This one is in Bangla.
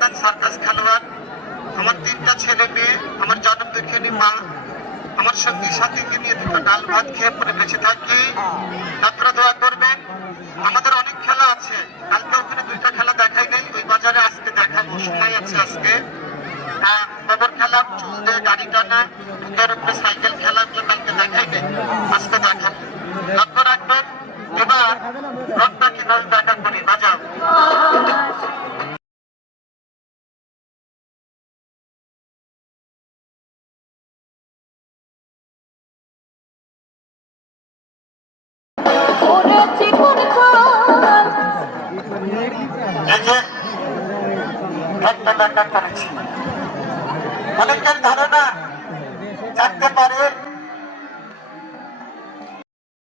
সন্তান সার্কাস খেলোয়াড়, আমার তিনটা ছেলে মেয়ে, আমার জন্ম দুঃখিনী মা, আমার সঙ্গে সাথীকে নিয়ে দুটো ডাল ভাত খেয়ে পরে বেঁচে থাকি। আপনারা দোয়া করবেন। আমাদের অনেক খেলা আছে। কালকে ওখানে দুইটা খেলা দেখাই নেই। ওই বাজারে আজকে দেখাবো। সময় আছে আজকে। খবর খেলা চুল দিয়ে গাড়ি টানা বুকের উপরে সাইকেল খেলা এগুলো কালকে দেখাই নেই। আজকে দেখাবো। লক্ষ্য রাখবেন। এবার রত্না কীভাবে দেখা একটা দেখা করেছি অনেকের ধারণা থাকতে পারে